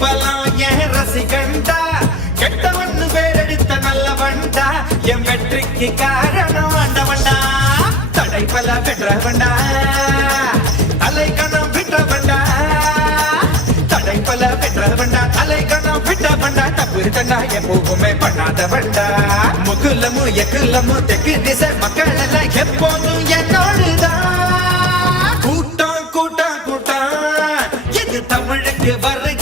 கும்பலாம் என் ரசிகண்டா கெட்டவன்னு பேரெடுத்த நல்லவண்டா என் வெற்றிக்கு காரணம் ஆண்டவண்டா தடை பல பெற்றவண்டா தலை கணம் விட்டவண்டா தடை பல பெற்றவண்டா தலை கணம் விட்டவண்டா தப்பு தண்டா எப்பவுமே பண்ணாதவண்டா முகுலமும் எக்குலமும் தெற்கு திசை மக்கள் எல்லாம் எப்போதும் என்னோடுதான் கூட்டம் கூட்டம் கூட்டம் இது தமிழுக்கு வருக